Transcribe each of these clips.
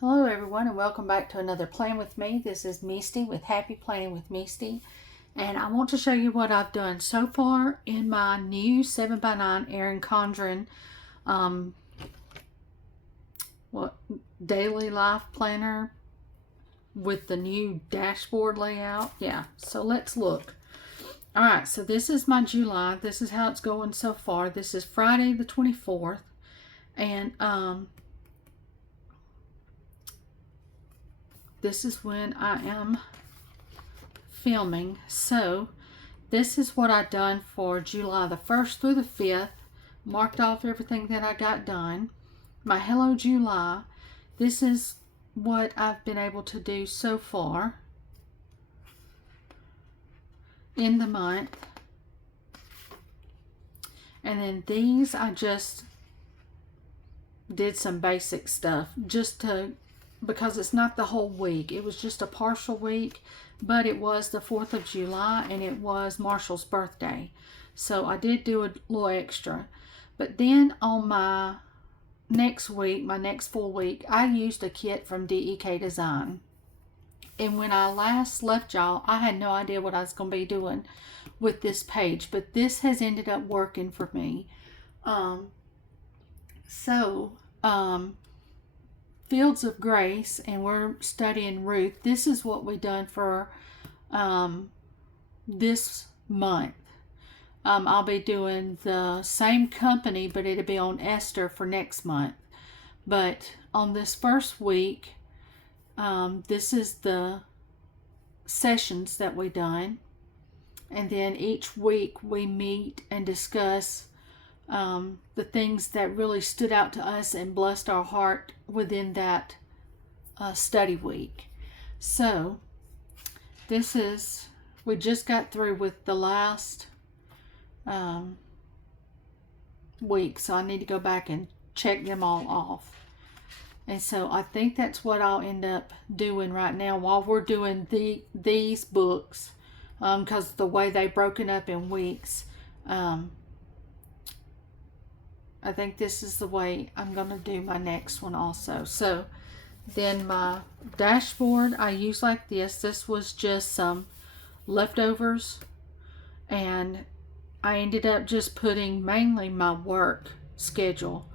Hello everyone and welcome back to another Plan With Me. This is Misty with Happy Planning with Misty, and I want to show you what I've done so far in my new 7x9 Erin Condren daily life planner with the new dashboard layout. Yeah, so let's look. Alright, so this is my July. This is how it's going so far. This is Friday the 24th, and this is when I am filming. So this is what I've done for July the 1st through the 5th. Marked off everything that I got done. My Hello July. This is what I've been able to do so far in the month. And then these I just did some basic stuff because it's not the whole week. It was just a partial week, but it was the 4th of July and it was Marshall's birthday. So I did do a little extra. But then on my next week, my next full week, I used a kit from DEK Design. And when I last left y'all, I had no idea what I was going to be doing with this page, but this has ended up working for me. Fields of Grace, and we're studying Ruth. This is what we've done for this month. I'll be doing the same company, but it'll be on Esther for next month. But on this first week, this is the sessions that we done. And then each week we meet and discuss the things that really stood out to us and blessed our heart within that study week. So we just got through with the last week, so I need to go back and check them all off. And so I think that's what I'll end up doing right now while we're doing these books, because the way they've broken up in weeks. I think this is the way I'm going to do my next one also. So then my dashboard I use like this. This was just some leftovers, and I ended up just putting mainly my work schedule.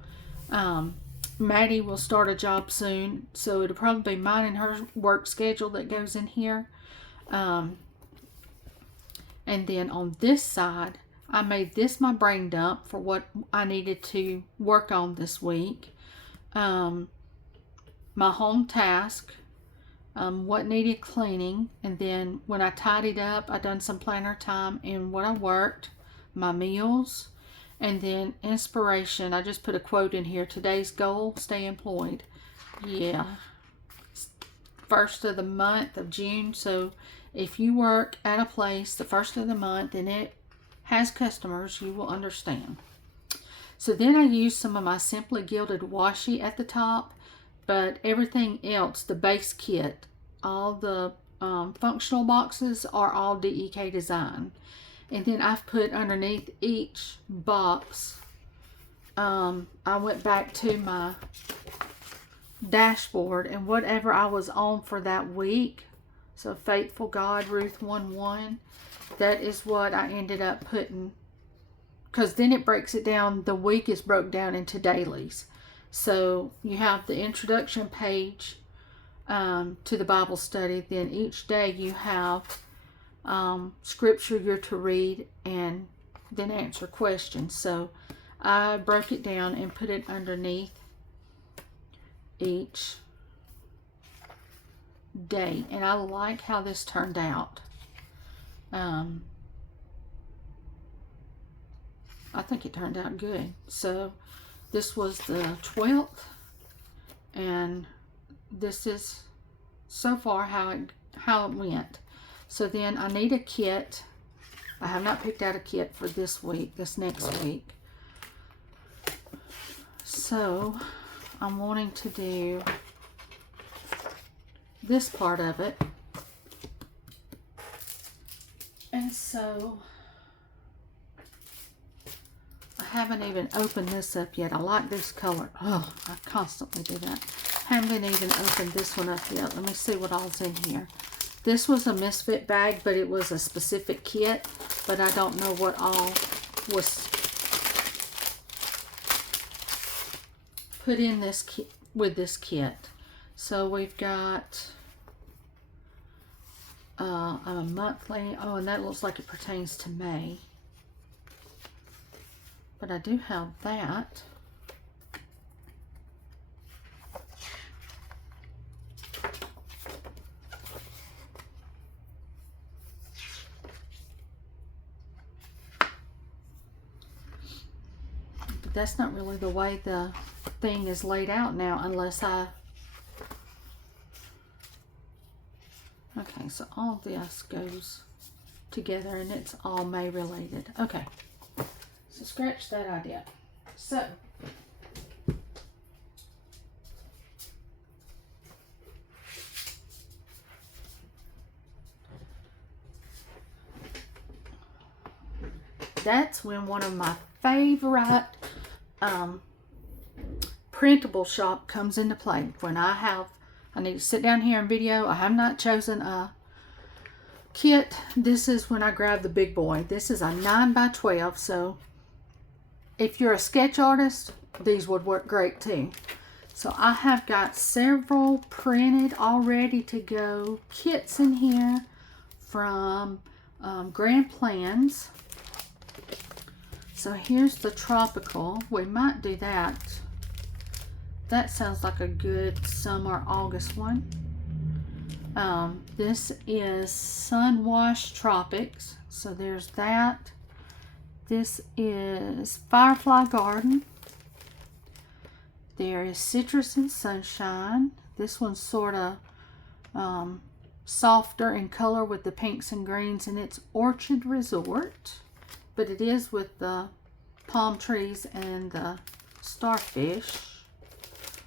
Maddie will start a job soon, so it'll probably be mine and her work schedule that goes in here. And then on this side, I made this my brain dump for what I needed to work on this week. My home task, what needed cleaning, and then when I tidied up, I done some planner time and what I worked, my meals, and then inspiration. I just put a quote in here. Today's goal, stay employed. Yeah. First of the month of June. So if you work at a place the first of the month and it has customers, you will understand. So then I used some of my Simply Gilded washi at the top, but everything else, the base kit, all the functional boxes are all DEK Design. And then I've put underneath each box, I went back to my dashboard and whatever I was on for that week. So Faithful God, Ruth 1:1, that is what I ended up putting, because then it breaks it down. The week is broke down into dailies. So you have the introduction page to the Bible study. Then each day you have scripture you're to read and then answer questions. So I broke it down and put it underneath each day, and I like how this turned out. I think it turned out good. So this was the 12th, and this is so far how it went. So then I need a kit. I have not picked out a kit for this next week. So I'm wanting to do this part of it. And so I haven't even opened this up yet. I like this color. Oh, I constantly do that. haven't even opened this one up yet. Let me see what all's in here. This was a misfit bag, but it was a specific kit, but I don't know what all was put in this kit with this kit. So we've got a monthly. Oh, and that looks like it pertains to May. But I do have that. But that's not really the way the thing is laid out now, unless I... Okay, so all this goes together and it's all May related. Okay, so scratch that idea. So, that's when one of my favorite printable shop comes into play. When I need to sit down here and video, I have not chosen a kit. This is when I grab the big boy. This is a 9x12, so if you're a sketch artist, these would work great too. So I have got several printed, all ready to go kits in here from Grand Plans. So here's the tropical. We might do that. That sounds like a good summer, August one. This is Sunwash Tropics. So there's that. This is Firefly Garden. There is Citrus and Sunshine. This one's sort of softer in color with the pinks and greens, and it's Orchard Resort. But it is with the palm trees and the starfish.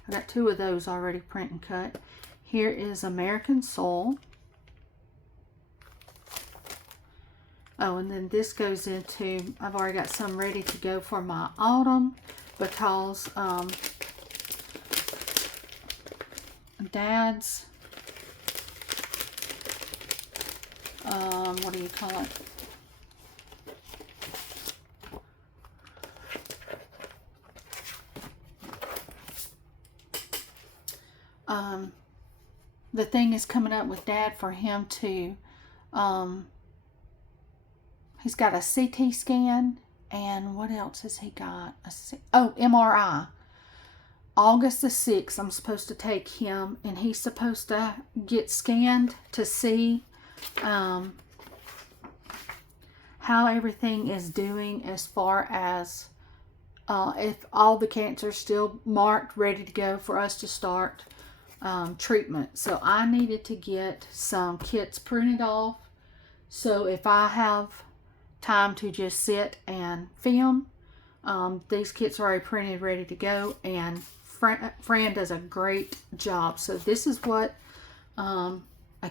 I got two of those already print and cut. Here is American Soul. Oh, and then this goes into, I've already got some ready to go for my autumn, because Dad's, what do you call it? The thing is coming up with Dad for him to, he's got a CT scan, and what else has he got? MRI. August the 6th, I'm supposed to take him, and he's supposed to get scanned to see how everything is doing as far as if all the cancer is still marked, ready to go for us to start treatment. So I needed to get some kits printed off, so if I have time to just sit and film, these kits are already printed, ready to go, and Fran does a great job. So this is what a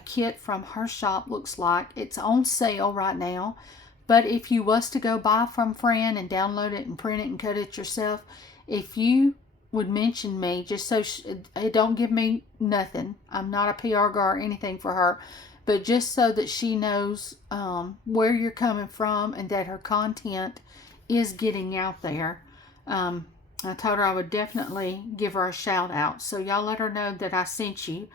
kit from her shop looks like. It's on sale right now, but if you was to go buy from Fran and download it and print it and cut it yourself, if you would mention me, just so don't give me nothing, I'm not a PR girl or anything for her, but just so that she knows where you're coming from and that her content is getting out there. I told her I would definitely give her a shout out, so y'all let her know that I sent you.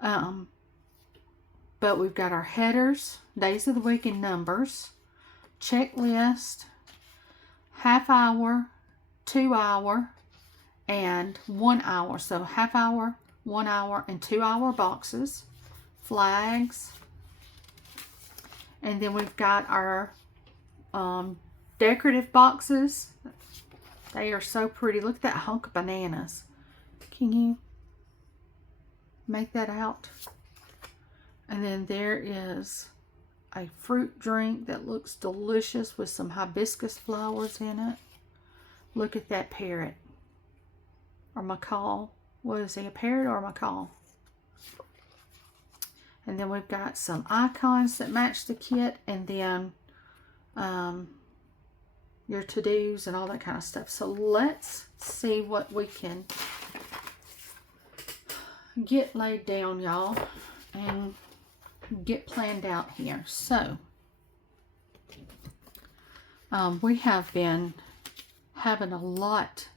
But we've got our headers, days of the week and numbers, checklist, half hour, 2 hour, and 1 hour. So half hour, 1 hour, and 2 hour boxes, flags, and then we've got our decorative boxes. They are so pretty. Look at that hunk of bananas. Can you make that out? And then there is a fruit drink that looks delicious with some hibiscus flowers in it. Look at that parrot. Or macaw. What is he, a parrot or a macaw? And then we've got some icons that match the kit, and then your to-dos and all that kind of stuff. So let's see what we can get laid down, y'all, and get planned out here. So, we have been having a lot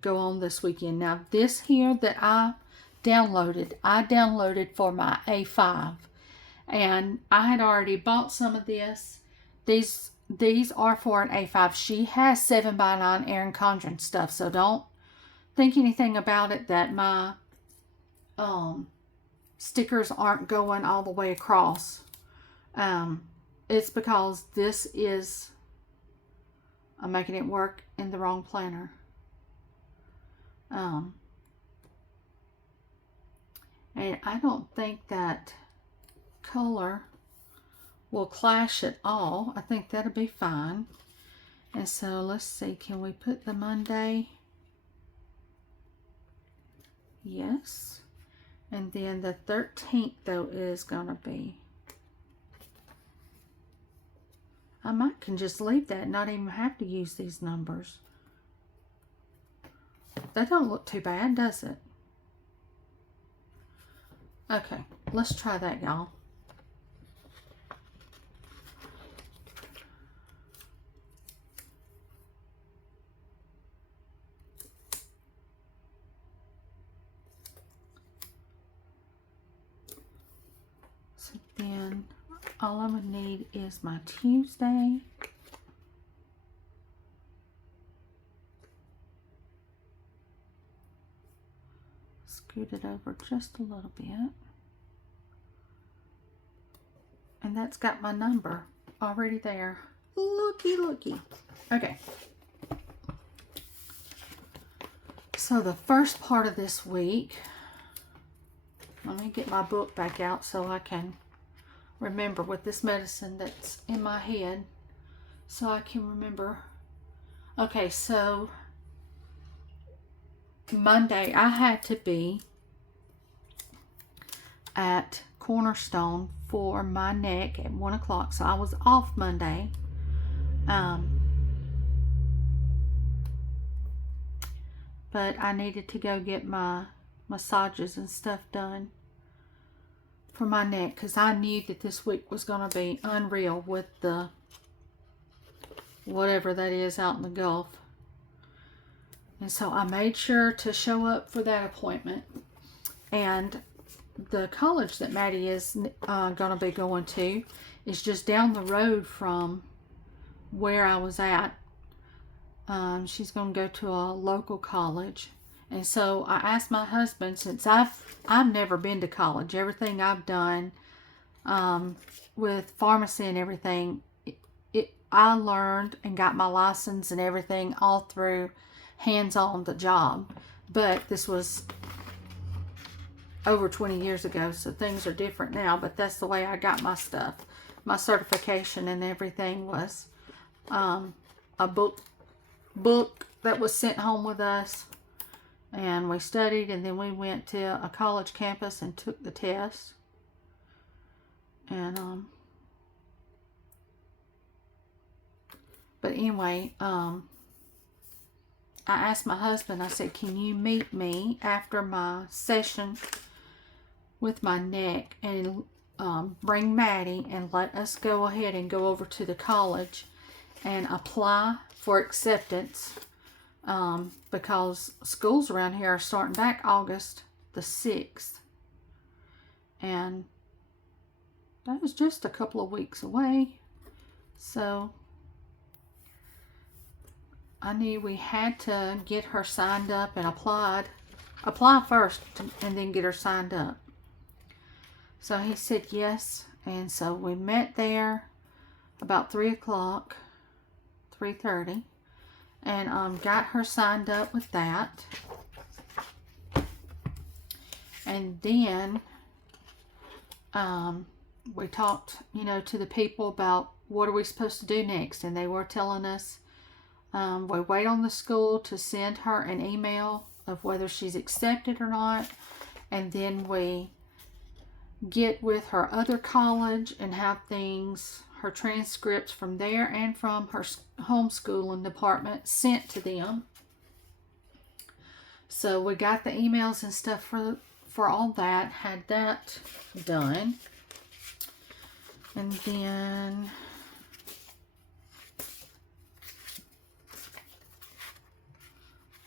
go on this weekend. Now, this here that I downloaded for my A5, and I had already bought some of this. These are for an A5. She has 7x9 Erin Condren stuff, so don't think anything about it that my stickers aren't going all the way across. It's because this is, I'm making it work in the wrong planner. And I don't think that color will clash at all. I think that'll be fine. And so let's see, can we put the Monday? Yes. And then the 13th though is gonna be, I might can just leave that, not even have to use these numbers. That don't look too bad, does it? Okay, let's try that, y'all. So then all I would need is my Tuesday. Scoot it over just a little bit. And that's got my number already there. Looky, looky. Okay. So the first part of this week, let me get my book back out so I can remember with this medicine that's in my head, so I can remember. Okay, so Monday I had to be at Cornerstone for my neck at 1 o'clock, so I was off Monday. But I needed to go get my massages and stuff done for my neck, because I knew that this week was going to be unreal with the whatever that is out in the Gulf. And so I made sure to show up for that appointment. And the college that Maddie is going to be going to is just down the road from where I was at. She's going to go to a local college. And so I asked my husband, since I've never been to college, everything I've done with pharmacy and everything, I learned and got my license and everything all through hands-on the job. But this was over 20 years ago, so things are different now, but that's the way I got my stuff. My certification and everything was a book that was sent home with us, and we studied, and then we went to a college campus and took the test. And but anyway, I asked my husband, I said, can you meet me after my session with my neck and bring Maddie, and let us go ahead and go over to the college and apply for acceptance, because schools around here are starting back August the 6th, and that was just a couple of weeks away. So I knew we had to get her signed up and apply first and then get her signed up. So he said yes, and so we met there about 3 o'clock, 3:30, and got her signed up with that. And then we talked, to the people about what are we supposed to do next, and they were telling us we wait on the school to send her an email of whether she's accepted or not, and then we get with her other college and have her transcripts from there and from her homeschooling department sent to them. So we got the emails and stuff for all that, had that done. And then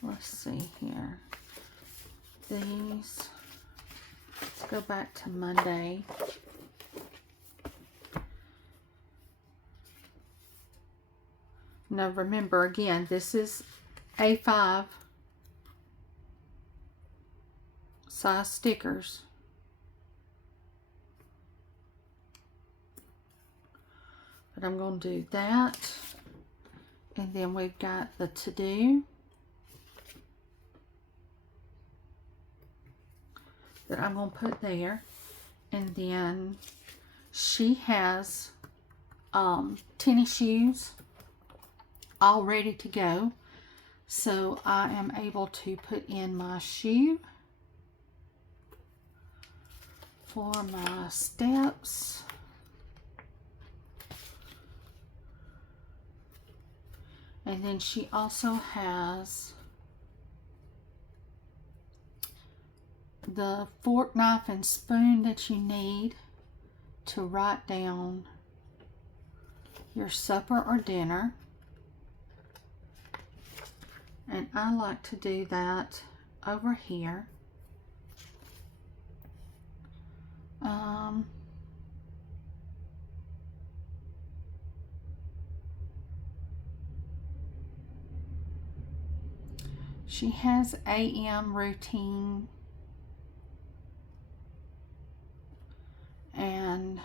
let's see here. These, let's go back to Monday. Now remember, again, this is A5 size stickers. But I'm going to do that. And then we've got the to-do that I'm going to put there. And then she has tennis shoes all ready to go. So I am able to put in my shoe for my steps. And then she also has the fork, knife, and spoon that you need to write down your supper or dinner. And I like to do that over here. She has AM routine and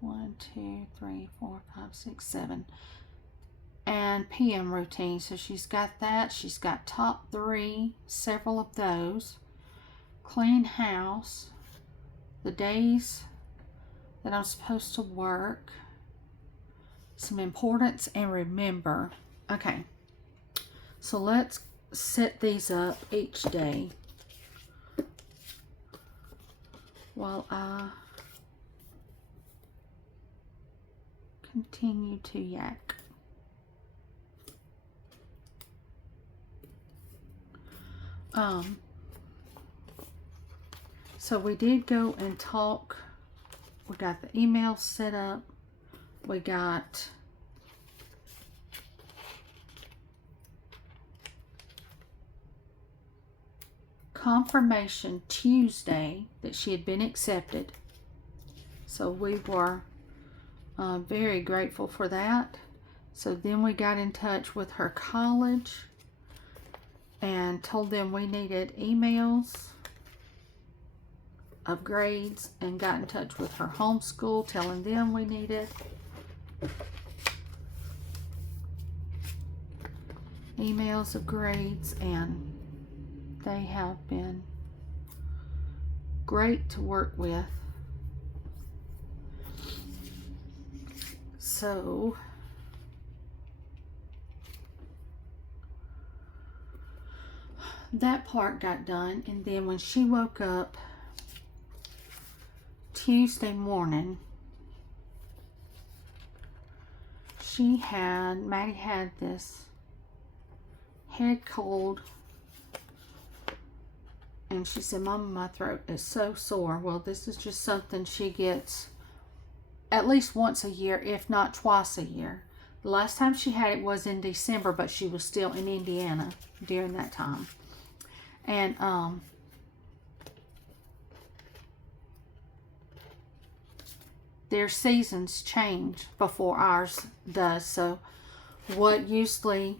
1, 2, 3, 4, 5, 6, 7 and PM routine. So she's got that. She's got top 3, several of those. Clean house, the days that I'm supposed to work, some importance, and remember. Okay, so let's set these up each day while I continue to yak. So we did go and talk. We got the email set up. We got confirmation Tuesday that she had been accepted. So we were very grateful for that. So then we got in touch with her college and told them we needed emails of grades, and got in touch with her homeschool telling them we needed emails of grades, and they have been great to work with. So that part got done. And then when she woke up Tuesday morning, Maddie had this head cold, and she said, "Mama, my throat is so sore." Well, this is just something she gets at least once a year, if not twice a year. The last time she had it was in December, but she was still in Indiana during that time. And their seasons change before ours does. So what usually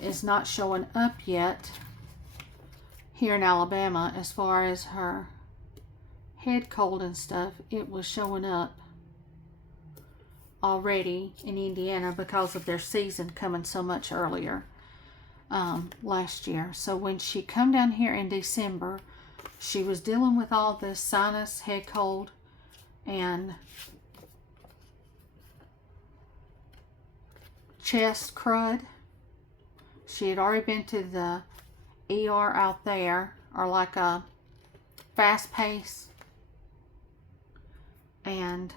is not showing up yet here in Alabama as far as her head cold and stuff, it was showing up already in Indiana because of their season coming so much earlier last year. So when she come down here in December, she was dealing with all this sinus, head cold, and chest crud. She had already been to the ER out there, or like a fast pace, and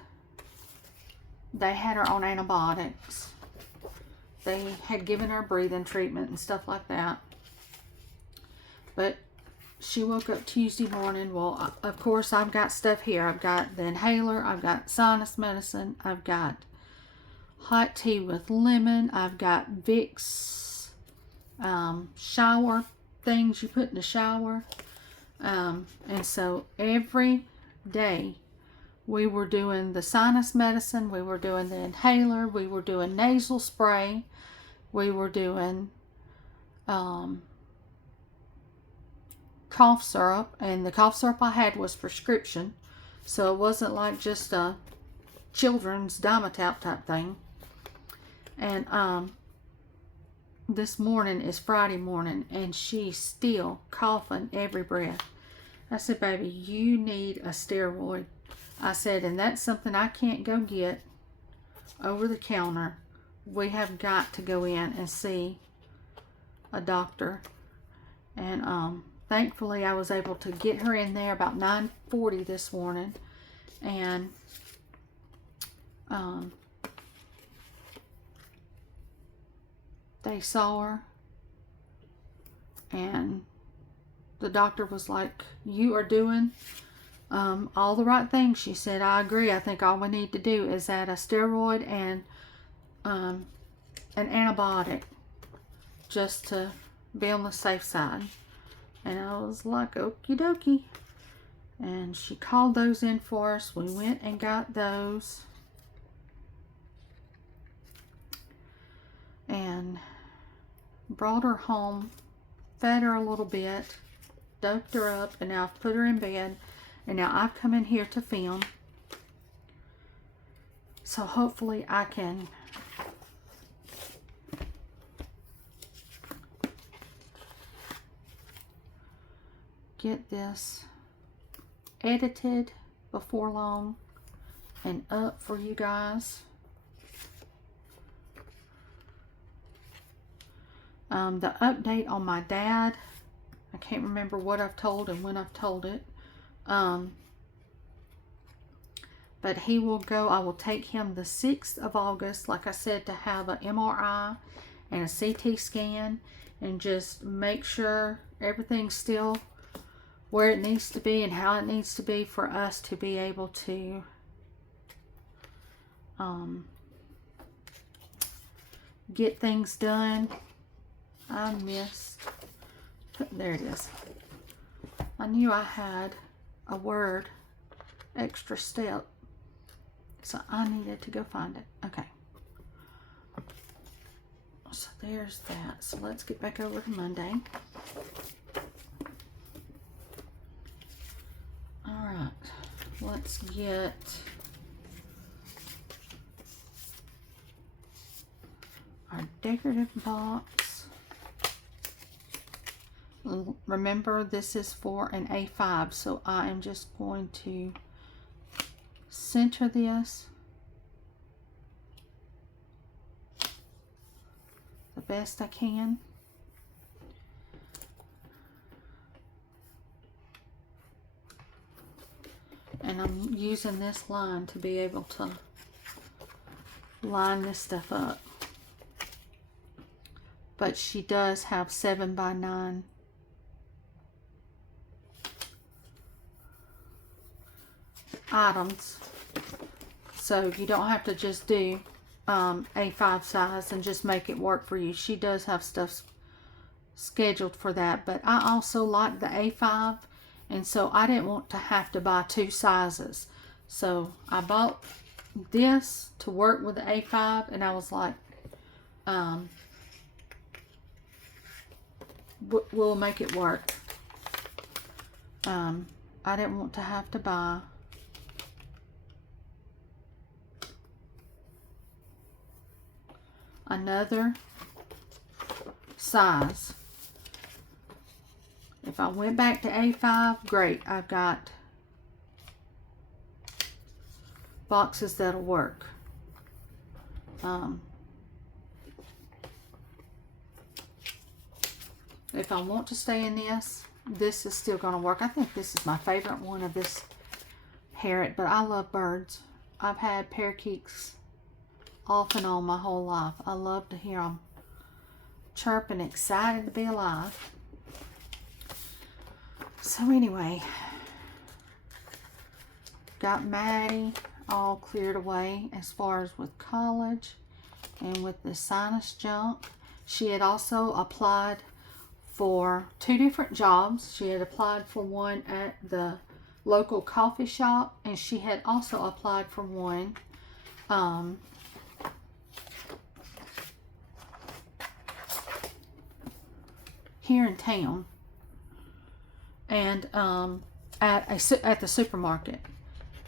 they had her on antibiotics. They had given her breathing treatment and stuff like that. But she woke up Tuesday morning. Well, of course, I've got stuff here. I've got the inhaler. I've got sinus medicine. I've got hot tea with lemon. I've got Vicks shower things you put in the shower. And so every day we were doing the sinus medicine. We were doing the inhaler. We were doing nasal spray. We were doing cough syrup, and the cough syrup I had was prescription, so it wasn't like just a children's Dimetap type thing. And this morning is Friday morning, and she's still coughing every breath. I said, baby, you need a steroid. I said, and that's something I can't go get over the counter. We have got to go in and see a doctor. And thankfully, I was able to get her in there about 9:40 this morning, and they saw her, and the doctor was like, "You are doing all the right things." She said, "I agree. I think all we need to do is add a steroid and an antibiotic just to be on the safe side." And I was like, okie dokie. And she called those in for us. We went and got those. And brought her home, fed her a little bit, doped her up, and now I've put her in bed. And now I've come in here to film. So hopefully I can get this edited before long and up for you guys. The update on my dad, I can't remember what I've told and when I've told it. But he will go, I will take him the 6th of August, like I said, to have an MRI and a CT scan and just make sure everything's still where it needs to be and how it needs to be for us to be able to get things done. I missed, there it is. I knew I had a word, extra step, so I needed to go find it. Okay, so there's that. So let's get back over to Monday. Alright, let's get our decorative box. Remember, this is for an A5, so I am just going to center this the best I can. And I'm using this line to be able to line this stuff up. But she does have 7x9 items, so you don't have to just do A5 size and just make it work for you. She does have stuff scheduled for that, but I also like the A5, and so I didn't want to have to buy 2 sizes, so I bought this to work with the A5, and I was like, we'll make it work. I didn't want to have to buy another size. If I went back to A5, great. I've got boxes that'll work. If I want to stay in this is still going to work. I think this is my favorite one of this parrot, but I love birds. I've had parakeets off and on my whole life. I love to hear them chirping, excited to be alive. So anyway, got Maddie all cleared away as far as with college and with the sinus junk. She had also applied for 2 different jobs. She had applied for one at the local coffee shop, and she had also applied for one here in town, and at the supermarket.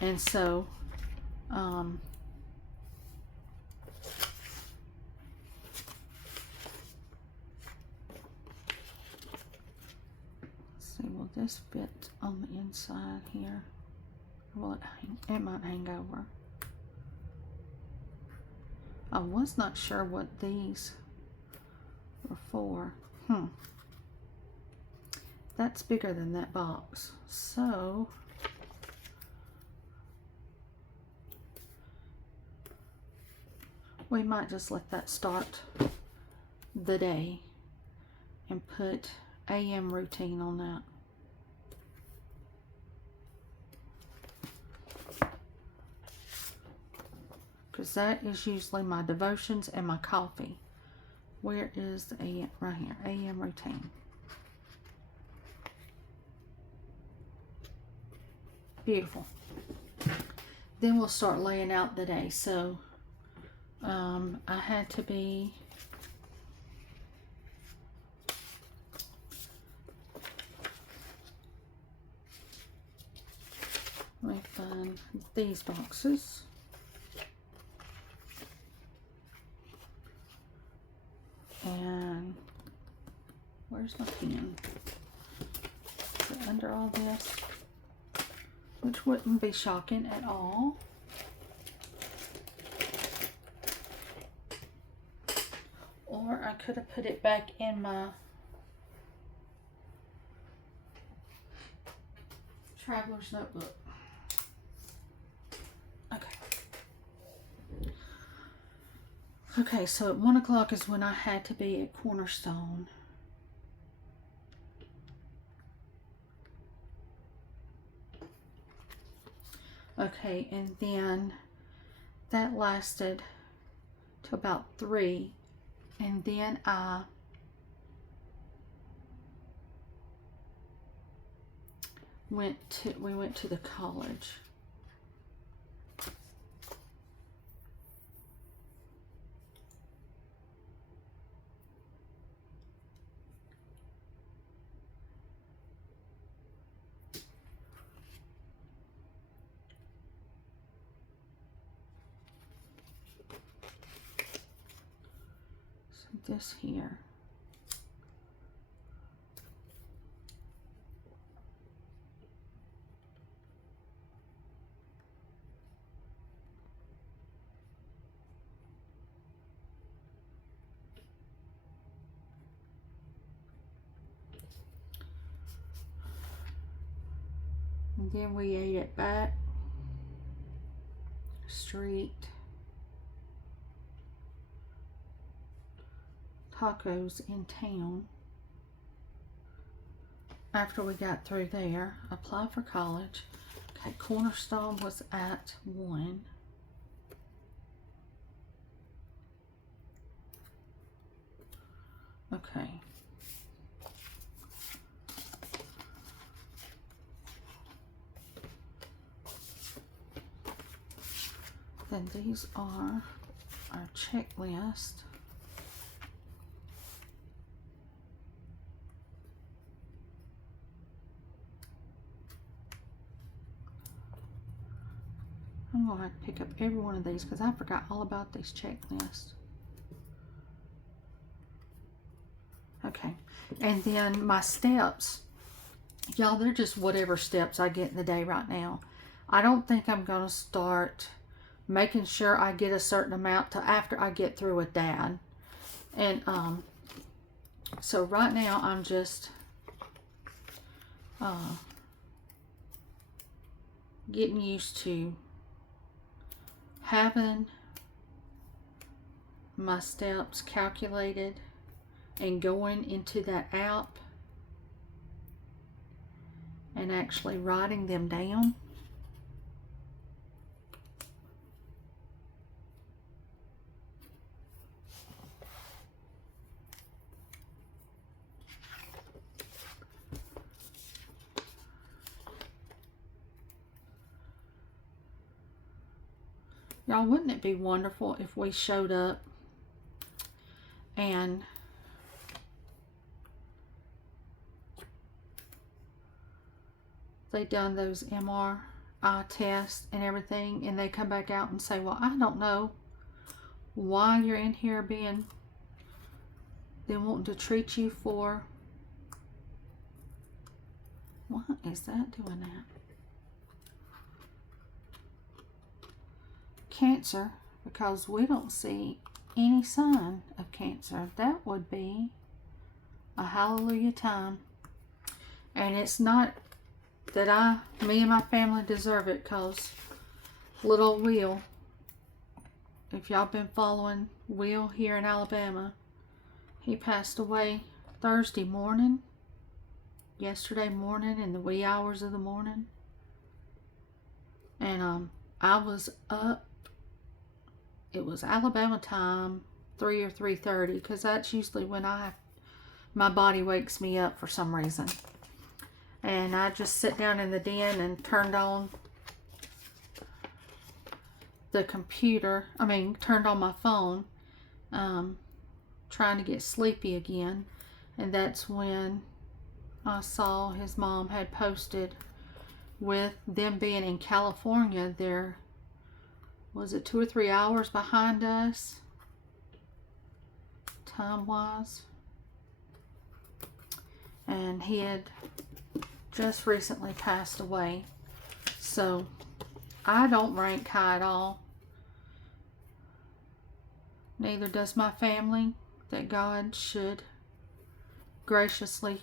And so see, will this fit on the inside here? Will it hang? It might hang over. I was not sure what these were for. That's bigger than that box. So we might just let that start the day and put AM routine on that. Because that is usually my devotions and my coffee. Where is the AM? Right here, AM routine. Beautiful. Then we'll start laying out the day. So I had to be let me find these boxes. And where's my pen? Is it under all this? Which wouldn't be shocking at all. Or I could have put it back in my traveler's notebook. Okay, so at 1 o'clock is when I had to be at Cornerstone. Okay, and then that lasted to about 3, and then we went to the college. This here. And then we ate at Back Street Tacos in town. After we got through there, applied for college. Okay, Cornerstone was at 1. Okay. Then these are our checklist. I'm going to have to pick up every one of these because I forgot all about these checklists. Okay, and then my steps. Y'all, they're just whatever steps I get in the day right now. I don't think I'm going to start making sure I get a certain amount till after I get through with Dad. And so right now I'm just getting used to having my steps calculated and going into that app and actually writing them down. Y'all, wouldn't it be wonderful if we showed up and they done those MRI tests and everything, and they come back out and say, well, I don't know why you're in here being, they're wanting to treat you for, what is that doing that? Cancer, because we don't see any sign of cancer. That would be a hallelujah time. And it's not that me and my family deserve it, because little Will, if y'all been following Will here in Alabama, he passed away Thursday morning, yesterday morning, in the wee hours of the morning. And I was up, it was Alabama time, 3 or 3:30, because that's usually when my body wakes me up for some reason. And I just sit down in the den and turned on the computer, turned on my phone, trying to get sleepy again. And that's when I saw his mom had posted, with them being in California, there was it 2 or 3 hours behind us time wise, and he had just recently passed away. So I don't rank high at all, neither does my family, that God should graciously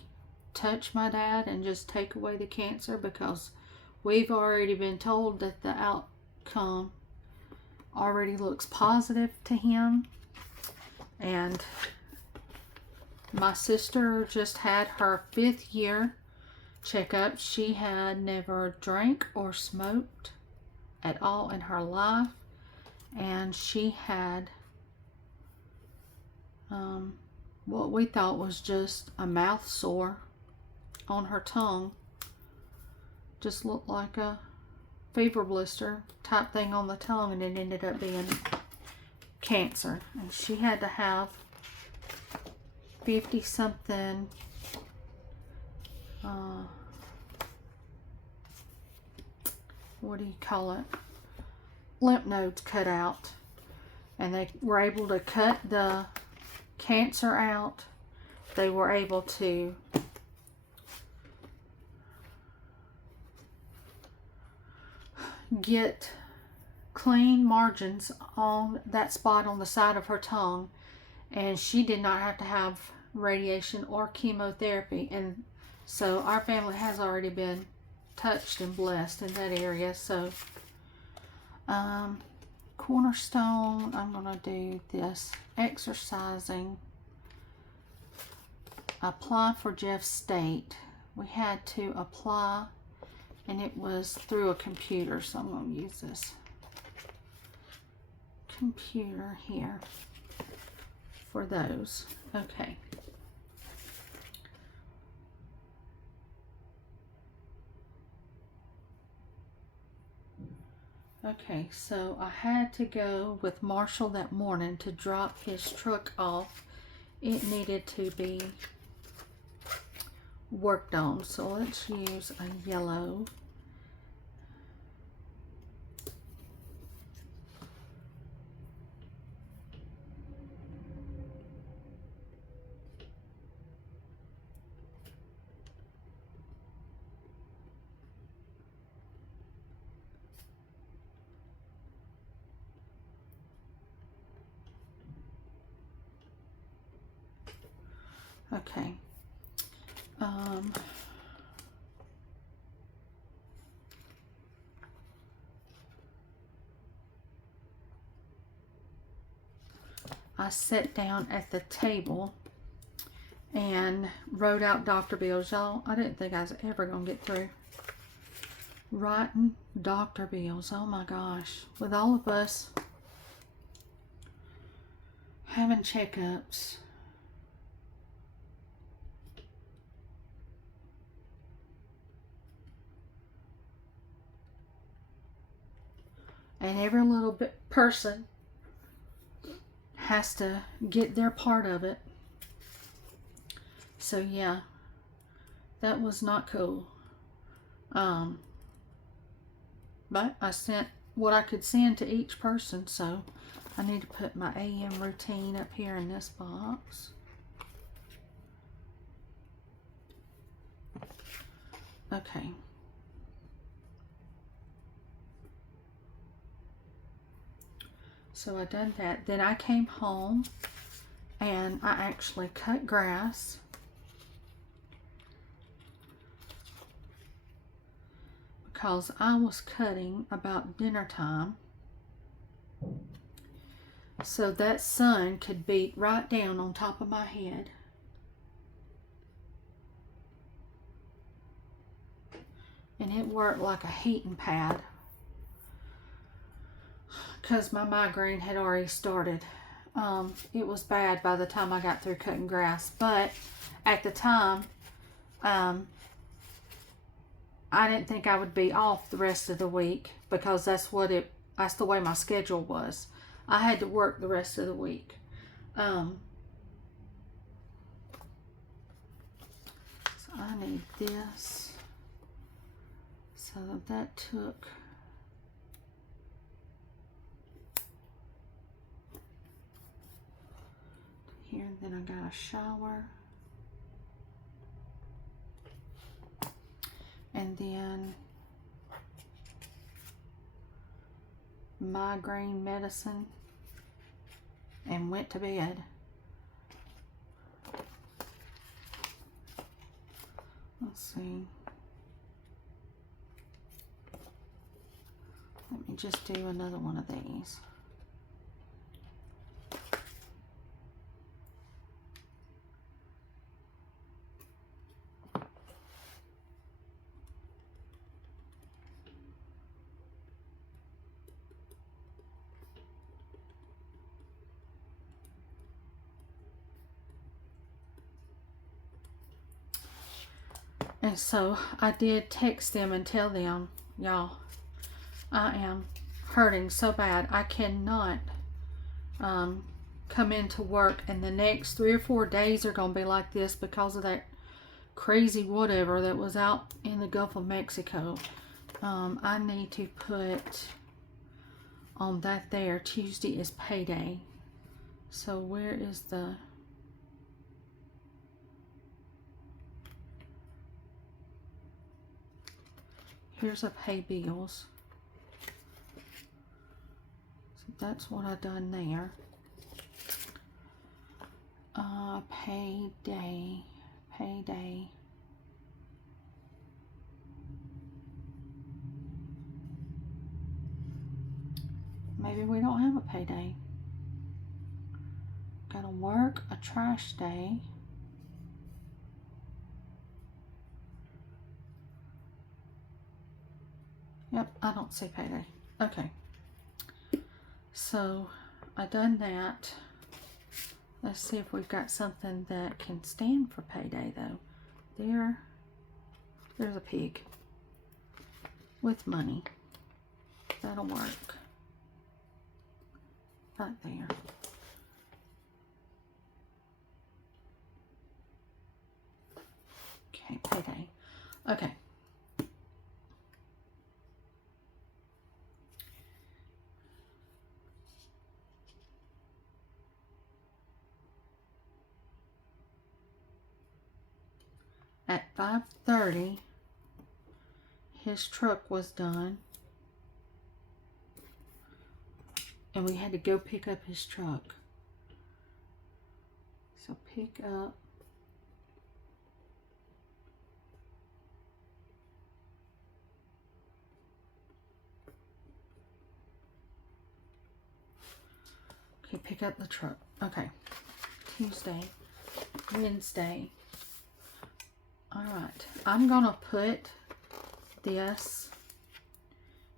touch my dad and just take away the cancer, because we've already been told that the outcome already looks positive to him. And my sister just had her 5th year checkup. She had never drank or smoked at all in her life, and she had what we thought was just a mouth sore on her tongue. Just looked like a fever blister type thing on the tongue, and it ended up being cancer. And she had to have 50 something what do you call it, lymph nodes cut out, and they were able to cut the cancer out. They were able to get clean margins on that spot on the side of her tongue, and she did not have to have radiation or chemotherapy. And so our family has already been touched and blessed in that area. So cornerstone, I'm gonna do this: exercising, apply for Jeff's state. We had to apply, and it was through a computer, so I'm going to use this computer here for those. Okay. Okay, so I had to go with Marshall that morning to drop his truck off. It needed to be worked on, so let's use a yellow. Okay. I sat down at the table and wrote out doctor bills. Y'all, I didn't think I was ever going to get through Writing doctor bills. Oh my gosh. With all of us having checkups. And every little person has to get their part of it. So yeah, that was not cool. But I sent what I could send to each person, so I need to put my AM routine up here in this box. Okay. So I done that. Then I came home and I actually cut grass. Because I was cutting about dinner time. So that sun could beat right down on top of my head. And it worked like a heating pad. Because my migraine had already started. It was bad by the time I got through cutting grass. But at the time, I didn't think I would be off the rest of the week. Because that's the way my schedule was. I had to work the rest of the week. So I need this. So that took here. Then I got a shower. And then migraine medicine and went to bed. Let's see. Let me just do another one of these. And so I did text them and tell them, y'all, I am hurting so bad. I cannot come into work, and the next 3 or 4 days are going to be like this because of that crazy whatever that was out in the Gulf of Mexico. I need to put on that there. Tuesday is payday. So where is the... Here's a pay bills. So that's what I done there. Payday. Maybe we don't have a payday. Gotta work a trash day. Yep, I don't see payday. Okay. So I done that. Let's see if we've got something that can stand for payday though. There's a pig with money. That'll work. Right there. Okay, payday. Okay. At 5:30, his truck was done. And we had to go pick up his truck. So pick up. Okay, pick up the truck. Okay. Tuesday, Wednesday. All right. I'm going to put this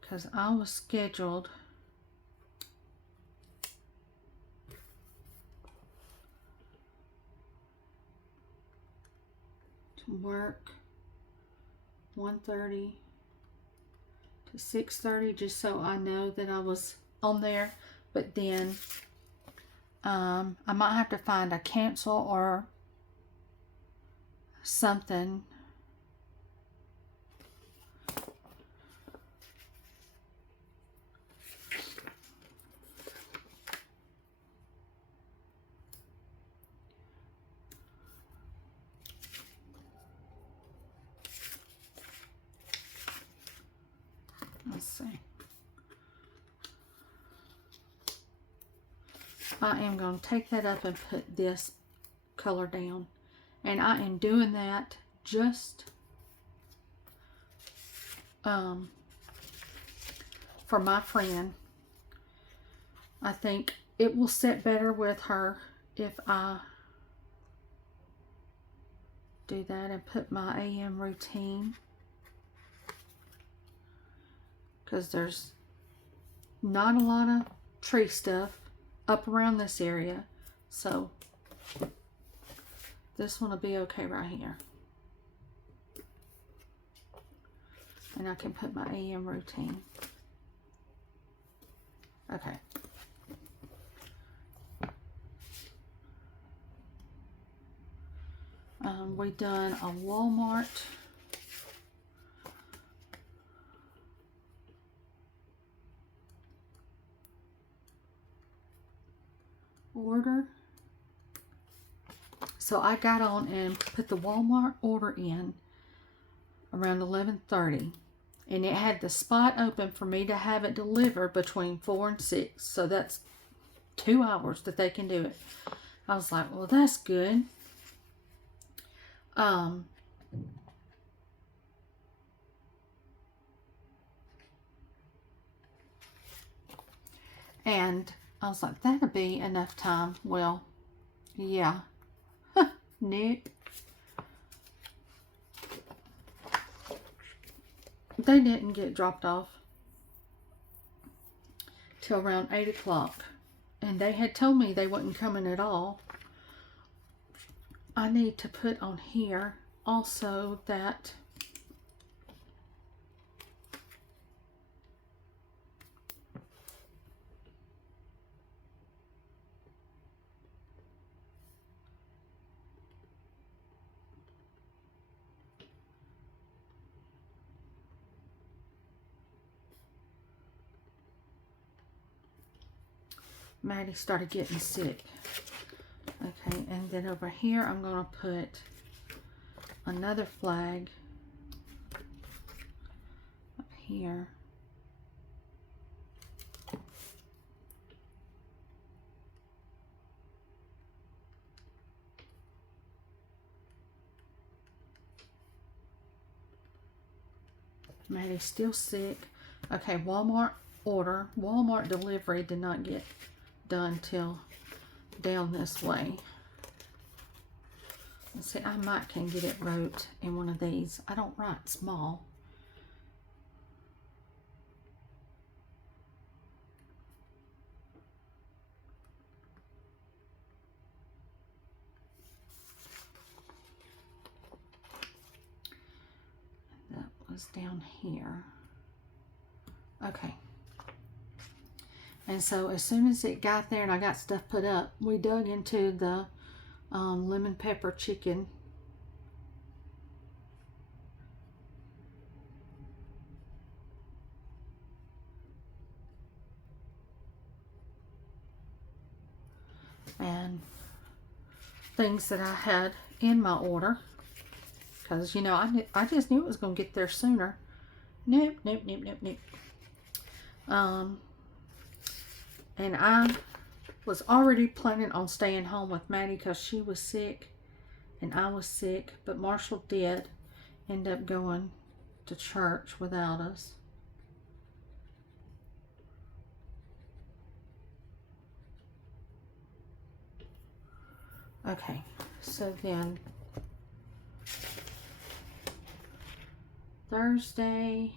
because I was scheduled to work 1:30 to 6:30, just so I know that I was on there. But then I might have to find a cancel or something. Let's see. I am going to take that up and put this color down. And I am doing that just for my friend. I think it will sit better with her if I do that and put my AM routine, because there's not a lot of tree stuff up around this area, so this one will be okay right here. And I can put my AM routine. Okay. We done a Walmart order. So I got on and put the Walmart order in around 11:30, and it had the spot open for me to have it delivered between 4 and 6. So that's 2 hours that they can do it. I was like, well, that's good. And I was like, that'll be enough time. Well, yeah. Nope. They didn't get dropped off till around 8 o'clock. And they had told me they wasn't coming at all. I need to put on here also that Maddie started getting sick. Okay, and then over here I'm going to put another flag up here. Maddie's still sick. Okay, Walmart order. Walmart delivery did not get done till down this way. Let's see, I might can get it wrote in one of these. I don't write small. That was down here. Okay. And so as soon as it got there and I got stuff put up, we dug into the lemon pepper chicken. And things that I had in my order. Because, you know, I just knew it was going to get there sooner. Nope, nope, nope, nope, nope. And I was already planning on staying home with Maddie because she was sick and I was sick. But Marshall did end up going to church without us. Okay, so then Thursday,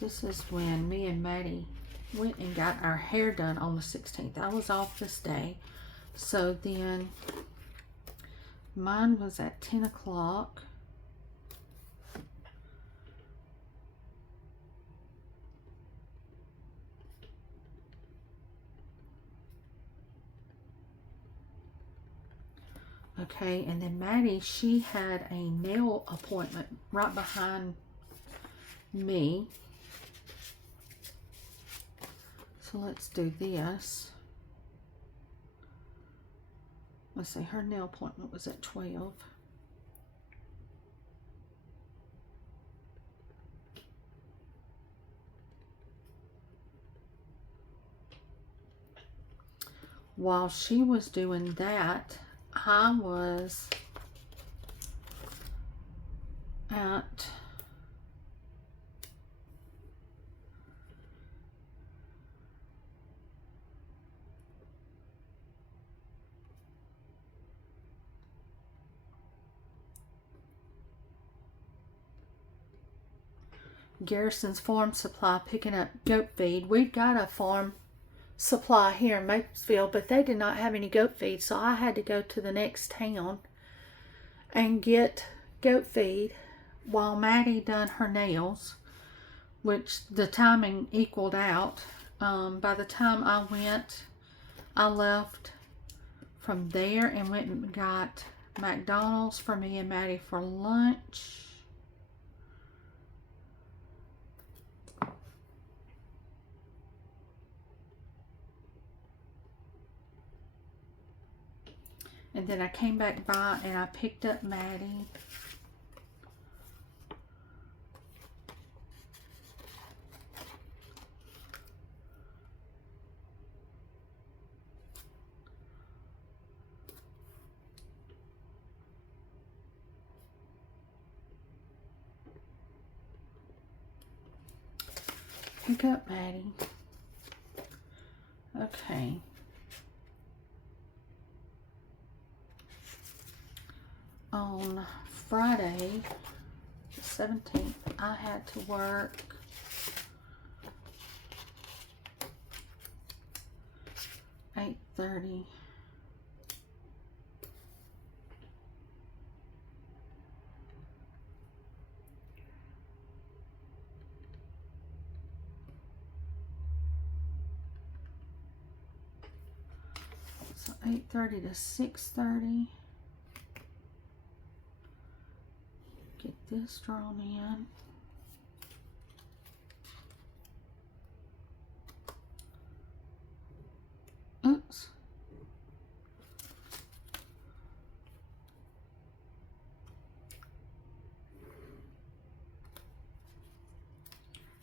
This is when me and Maddie went and got our hair done on the 16th. I was off this day. So then mine was at 10 o'clock. Okay, and then Maddie, she had a nail appointment right behind me. So let's do this. Let's see, her nail appointment was at 12. While she was doing that, I was at Garrison's Farm Supply picking up goat feed. We'd got a farm supply here in Maplesville, but they did not have any goat feed, so I had to go to the next town and get goat feed while Maddie done her nails, which the timing equaled out. By the time I left from there and went and got McDonald's for me and Maddie for lunch. And then I came back by and I picked up Maddie. Pick up Maddie. Okay. On Friday, the 17th, I had to work $8:30. So 8:30 to 6:30. Get this drawn in. Oops.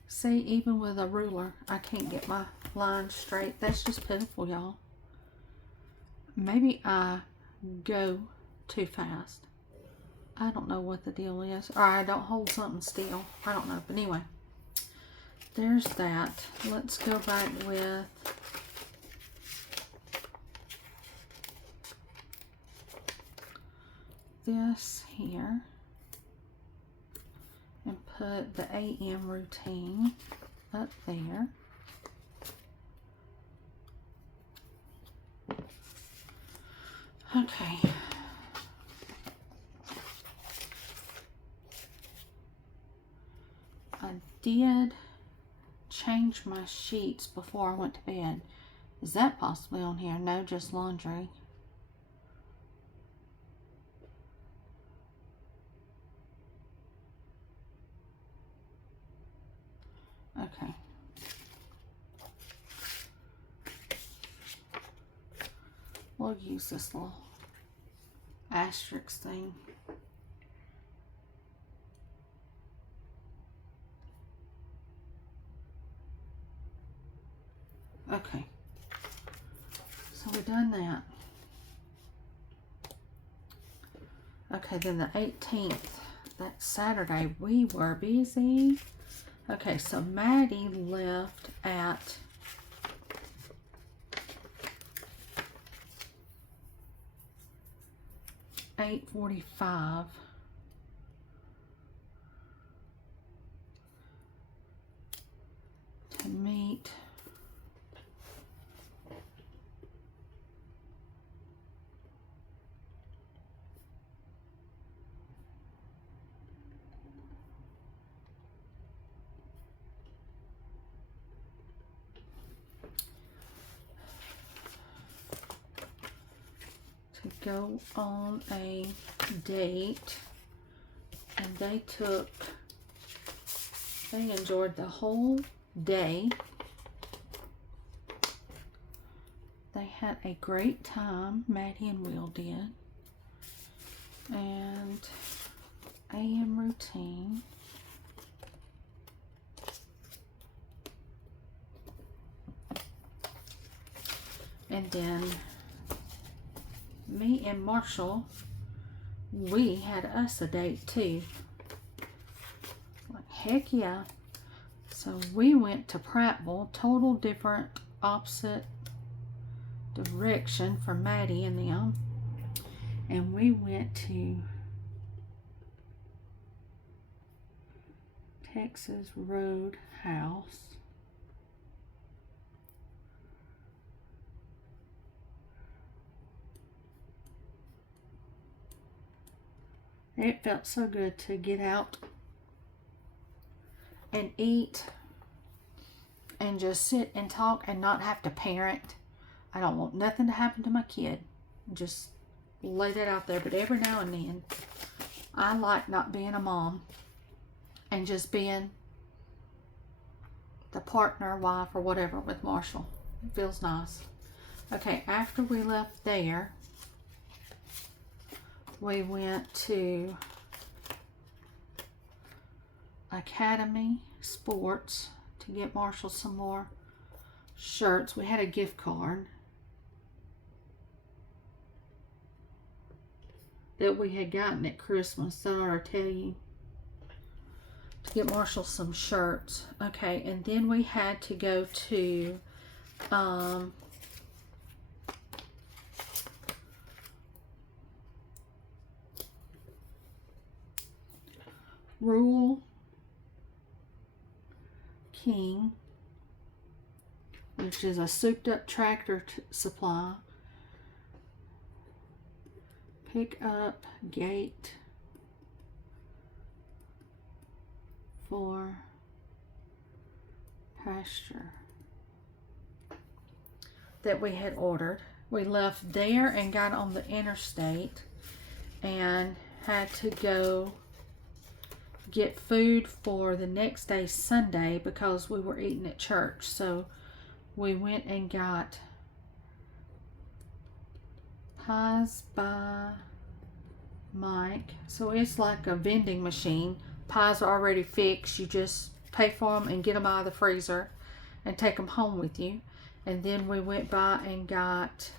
See, even with a ruler, I can't get my lines straight. That's just pitiful, y'all. Maybe I go too fast. I don't know what the deal is. Or I don't hold something still. I don't know. But anyway, there's that. Let's go back with this here and put the AM routine up there. Okay. I did change my sheets before I went to bed. Is that possibly on here? No, just laundry. Okay. We'll use this little asterisk thing. Okay, so we've done that. Okay, then the 18th, that Saturday, we were busy. Okay, so Maddie left at 8:45. to go on a date, and they enjoyed the whole day. They had a great time, Maddie and Will did. And AM routine. And then me and Marshall, we had us a date too. Like, heck yeah. So we went to Printables, total different, opposite direction from Maddie and them. And we went to Texas Roadhouse. It felt so good to get out and eat and just sit and talk and not have to parent. I don't want nothing to happen to my kid. Just lay that out there. But every now and then, I like not being a mom and just being the partner, wife, or whatever with Marshall. It feels nice. Okay, after we left there, we went to Academy Sports to get Marshall some more shirts. We had a gift card that we had gotten at Christmas. So I tell you, to get Marshall some shirts. Okay, and then we had to go to Rural King, which is a souped up tractor supply. Pick up gate for pasture that we had ordered. We left there and got on the interstate and had to go get food for the next day, Sunday, because we were eating at church. So we went and got Pies by Mike. So it's like a vending machine. Pies are already fixed. You just pay for them and get them out of the freezer and take them home with you. And then we went by and got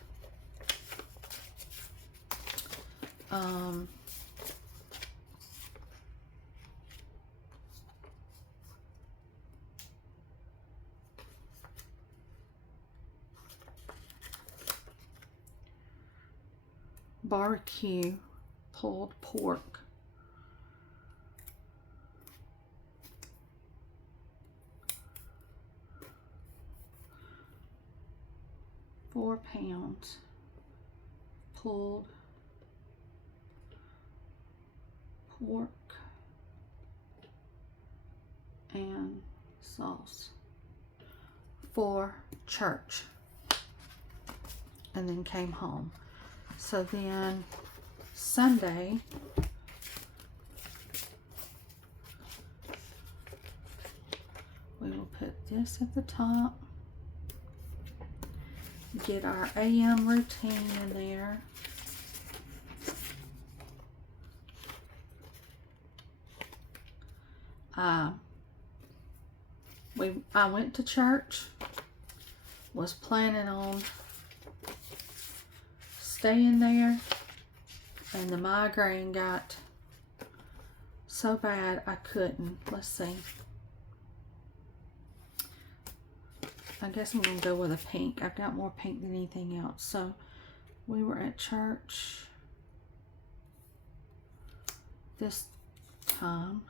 barbecue pulled pork. £4 pulled pork and sauce for church, and then came home. So then Sunday, we will put this at the top, get our AM routine in there. I went to church, was planning on staying there, and the migraine got so bad I couldn't. Let's see. I guess I'm going to go with a pink. I've got more pink than anything else. So we were at church this time.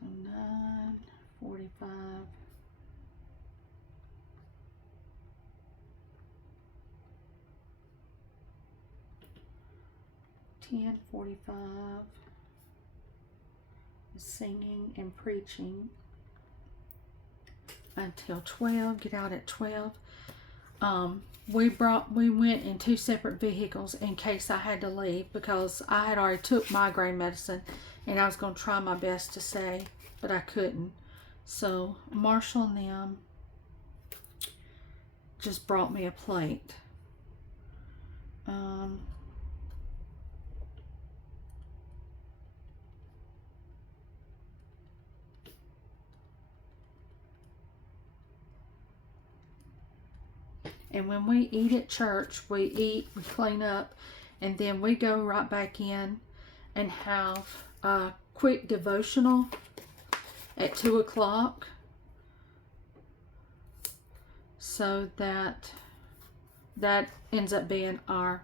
So 9:45. 10:45. Singing and preaching until 12. Get out at 12. we went in 2 separate vehicles in case I had to leave, because I had already took migraine medicine and I was going to try my best to stay, but I couldn't. So Marshall and them just brought me a plate. And when we eat at church, we eat, we clean up, and then we go right back in and have a quick devotional at 2 o'clock. So that ends up being our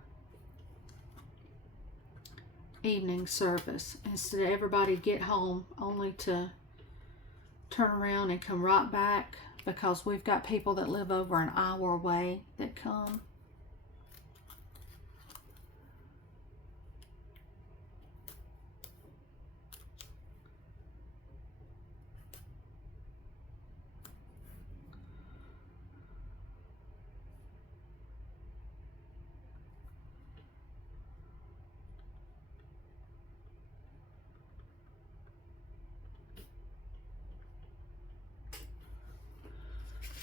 evening service. Instead of everybody get home only to turn around and come right back, because we've got people that live over an hour away that come.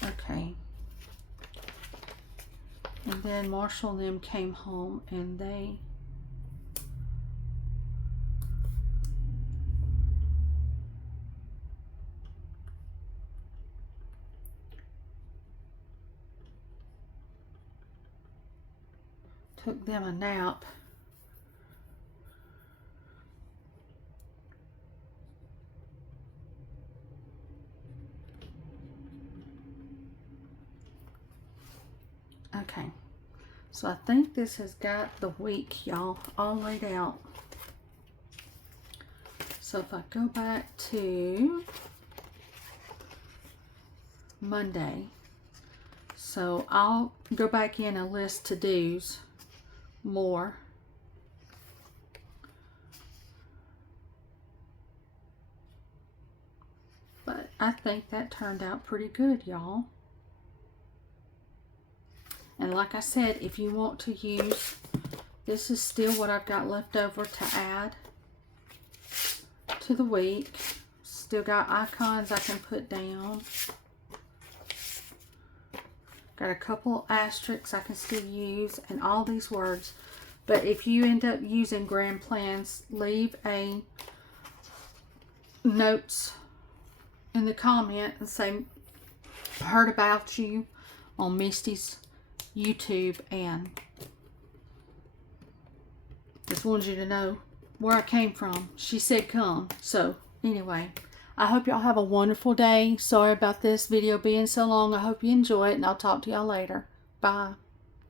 Okay. And then Marshall and them came home and they took them a nap. Okay, so I think this has got the week, y'all, all laid out. So if I go back to Monday, so I'll go back in and list to-dos more. But I think that turned out pretty good, y'all. And like I said, if you want to use, this is still what I've got left over to add to the week. Still got icons I can put down. Got a couple asterisks I can still use, and all these words. But if you end up using grand plans, leave a notes in the comment and say, heard about you on Misty's YouTube, and just wanted you to know where I came from. She said come. So anyway, I hope y'all have a wonderful day. Sorry about this video being so long. I hope you enjoy it, and I'll talk to y'all later. Bye.